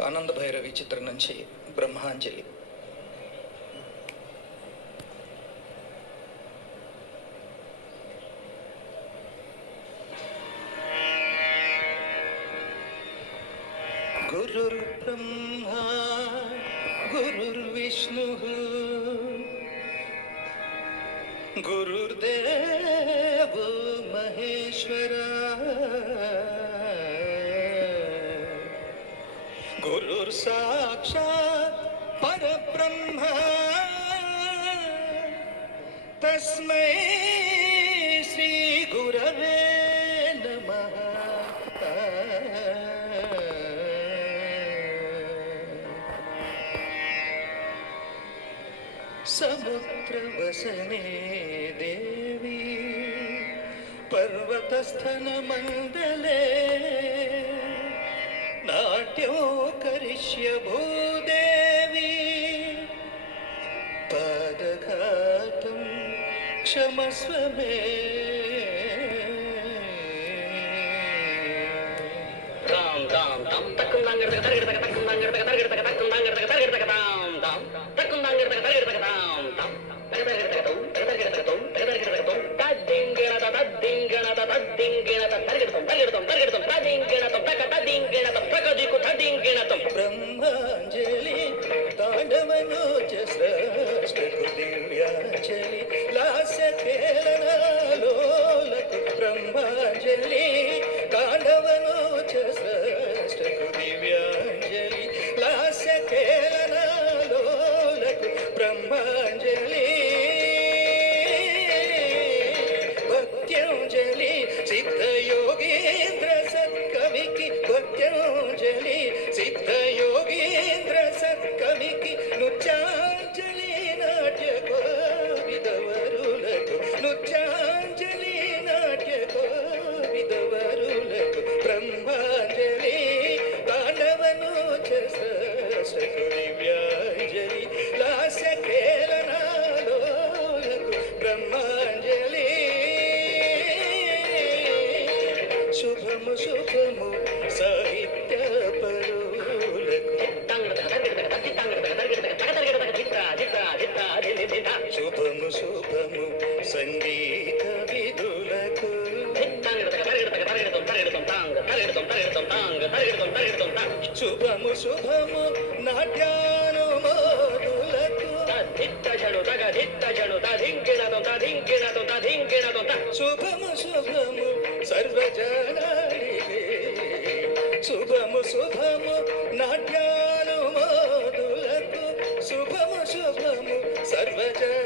ఆనంద భైరవి చిత్రం నుంచి బ్రహ్మాంజలి. గురుర్బ్రహ్మా గురుర్విష్ణుః గురుర్దేవో మహేశ్వరః గురుర్ సాక్షాత్ పరబ్రహ్మ తస్మై శ్రీ గురవే నమః. సముద్రవసనే దేవి పర్వతస్థనమండలే నాట్యం కరిష్య భూదేవి పాదఘాతం క్షమస్వ మే. తాం తాం తం తక్కుందాంగడక తరగడక తక్కుందాంగడక తరగడక తక్కుందాంగడక తరగడక తాం తాం తక్కుందాంగడక తరగడక తాం తాం తరగడక తం తరగడక తం తరగడక తం తద్దింగణ తద్దింగణ తద్దింగణ తరగడతం తరగడతం తరగడతం తద్దింగణ తక తద్దింగణ తకదికు తద్దింగణ తం. బ్రహ్మాంజలి తాండవనోచ స్రష్టకు దివ్యాంజలి లాస్య ఖేళనాలోలకు. బ్రహ్మాంజలి తాండవనోచ స్రష్టకు దివ్యాంజలి లాస్య ఖేళనాలోలకు. బ్రహ్మాంజలి భక్త్యంజలి సిద్ధయోగీంద్ర సత్కవికి. భక్త్యంజలి సిద్ధయోగీంద్ర సత్కవికి. నృత్యాంజలి నాట్య కోవిదవరులకు. నృత్యాంజలి నాట్య కోవిదవరులకు. బ్రహ్మాంజలి తాండవనోచ స్రష్టకు దివ్యాంజలి లాస్య ఖేళనాలోలకు. బ్రహ్మాంజలి శుభము శుభము సాహిత్య పరులకు. శుభము శుభము సంగీత విధులకు. శుభము శుభము నాట్యానుమోదులకు. శుభము శుభము సర్వజనాడికి. శుభము శుభము నాట్యానుమోదులకు. శుభము శుభము సర్వజన